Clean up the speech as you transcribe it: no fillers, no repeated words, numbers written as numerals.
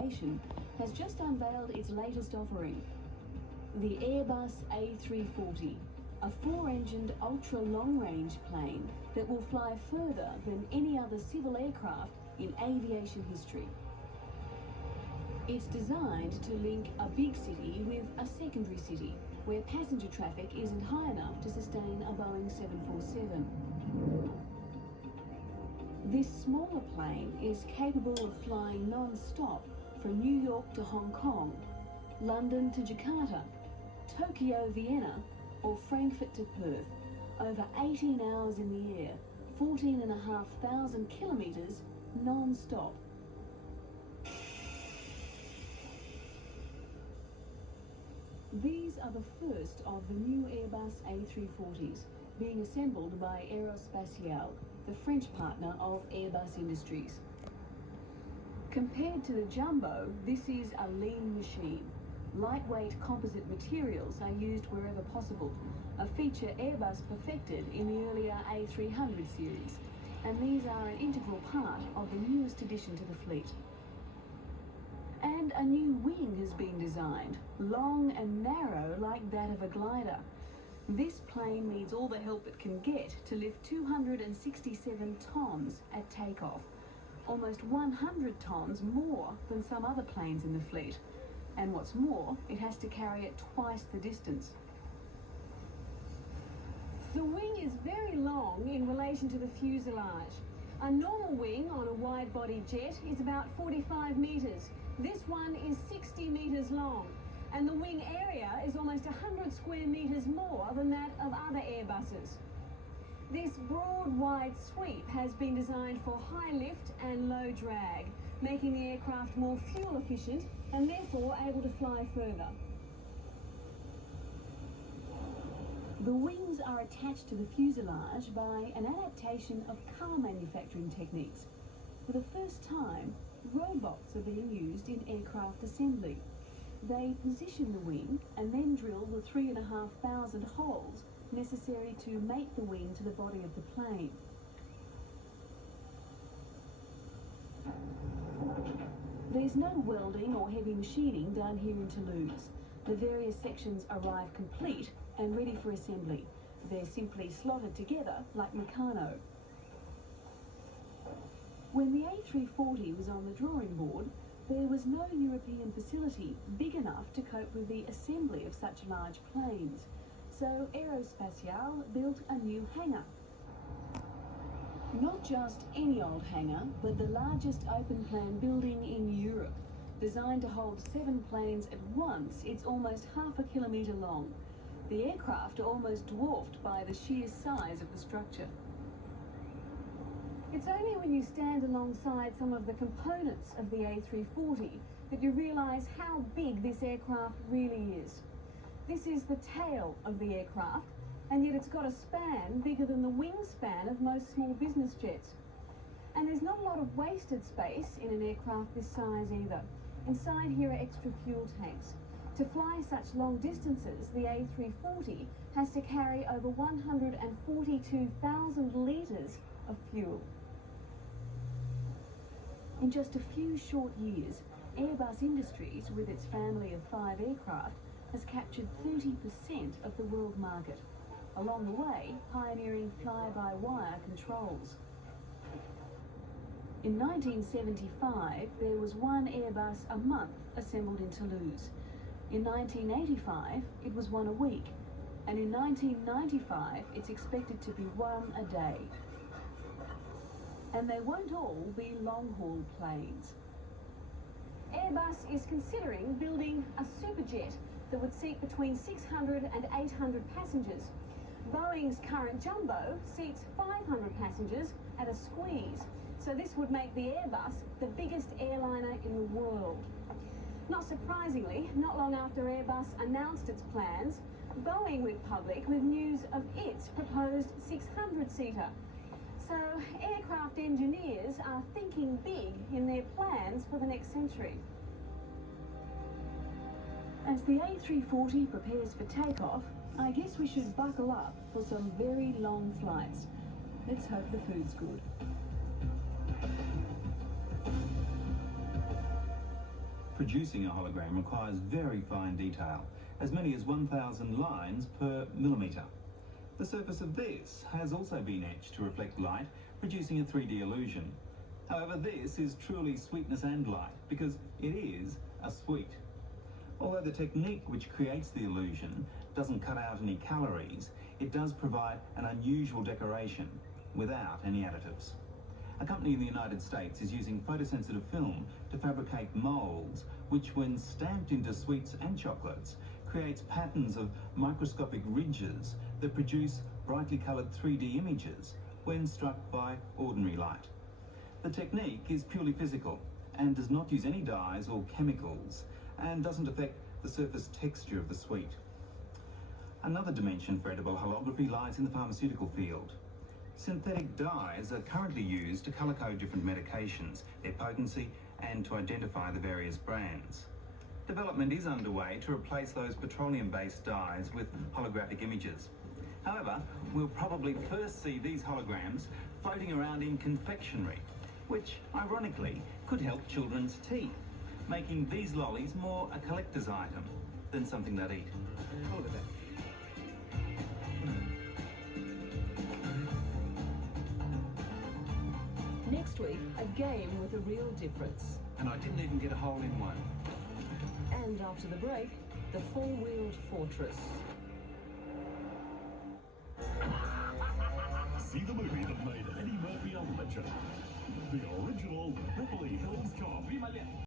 Aviation has just unveiled its latest offering, the Airbus A340, a four-engined ultra-long-range plane that will fly further than any other civil aircraft in aviation history. It's designed to link a big city with a secondary city, where passenger traffic isn't high enough to sustain a Boeing 747. This smaller plane is capable of flying non-stop from New York to Hong Kong, London to Jakarta, Tokyo, Vienna, or Frankfurt to Perth, over 18 hours in the air, 14,500 kilometres non-stop. These are the first of the new Airbus A340s, being assembled by Aerospatiale, the French partner of Airbus Industries. Compared to the Jumbo, this is a lean machine. Lightweight composite materials are used wherever possible, a feature Airbus perfected in the earlier A300 series, and these are an integral part of the newest addition to the fleet. And a new wing has been designed, long and narrow like that of a glider. This plane needs all the help it can get to lift 267 tons at takeoff, almost 100 tons more than some other planes in the fleet. And what's more, it has to carry it twice the distance. The wing is very long in relation to the fuselage. A normal wing on a wide-body jet is about 45 metres. This one is 60 metres long, and the wing area is almost 100 square metres more than that of other Airbuses. This broad, wide sweep has been designed for high lift and low drag, making the aircraft more fuel efficient and therefore able to fly further. The wings are attached to the fuselage by an adaptation of car manufacturing techniques. For the first time, robots are being used in aircraft assembly. They position the wing and then drill the 3,500 holes necessary to mate the wing to the body of the plane. There's no welding or heavy machining done here in Toulouse. The various sections arrive complete and ready for assembly. They're simply slotted together like Meccano. When the A340 was on the drawing board, there was no European facility big enough to cope with the assembly of such large planes. So Aerospatiale built a new hangar. Not just any old hangar, but the largest open-plan building in Europe. Designed to hold 7 planes at once, it's almost half a kilometre long. The aircraft are almost dwarfed by the sheer size of the structure. It's only when you stand alongside some of the components of the A340 that you realise how big this aircraft really is. This is the tail of the aircraft, and yet it's got a span bigger than the wingspan of most small business jets. And there's not a lot of wasted space in an aircraft this size either. Inside here are extra fuel tanks. To fly such long distances, the A340 has to carry over 142,000 litres of fuel. In just a few short years, Airbus Industries, with its family of 5 aircraft, has captured 30% of the world market. Along the way, pioneering fly-by-wire controls. In 1975, there was 1 Airbus a month assembled in Toulouse. In 1985, it was 1 a week. And in 1995, it's expected to be 1 a day. And they won't all be long-haul planes. Airbus is considering building a superjet that would seat between 600 and 800 passengers. Boeing's current Jumbo seats 500 passengers at a squeeze. So this would make the Airbus the biggest airliner in the world. Not surprisingly, not long after Airbus announced its plans, Boeing went public with news of its proposed 600-seater. So aircraft engineers are thinking big in their plans for the next century. As the A340 prepares for takeoff, I guess we should buckle up for some very long flights. Let's hope the food's good. Producing a hologram requires very fine detail, as many as 1,000 lines per millimetre. The surface of this has also been etched to reflect light, producing a 3D illusion. However, this is truly sweetness and light, because it is a sweet. Although the technique which creates the illusion doesn't cut out any calories, it does provide an unusual decoration without any additives. A company in the United States is using photosensitive film to fabricate moulds, which when stamped into sweets and chocolates, creates patterns of microscopic ridges that produce brightly coloured 3D images when struck by ordinary light. The technique is purely physical and does not use any dyes or chemicals and doesn't affect the surface texture of the sweet. Another dimension for edible holography lies in the pharmaceutical field. Synthetic dyes are currently used to colour code different medications, their potency, and to identify the various brands. Development is underway to replace those petroleum-based dyes with holographic images. However, we'll probably first see these holograms floating around in confectionery, which, ironically, could help children's teeth, making these lollies more a collector's item than something they'd eat. Look at that. Next week, a game with a real difference. And I didn't even get a hole in one. And after the break, the four-wheeled fortress. See the movie that made Eddie Murphy a legend. The original Beverly Hills Cop.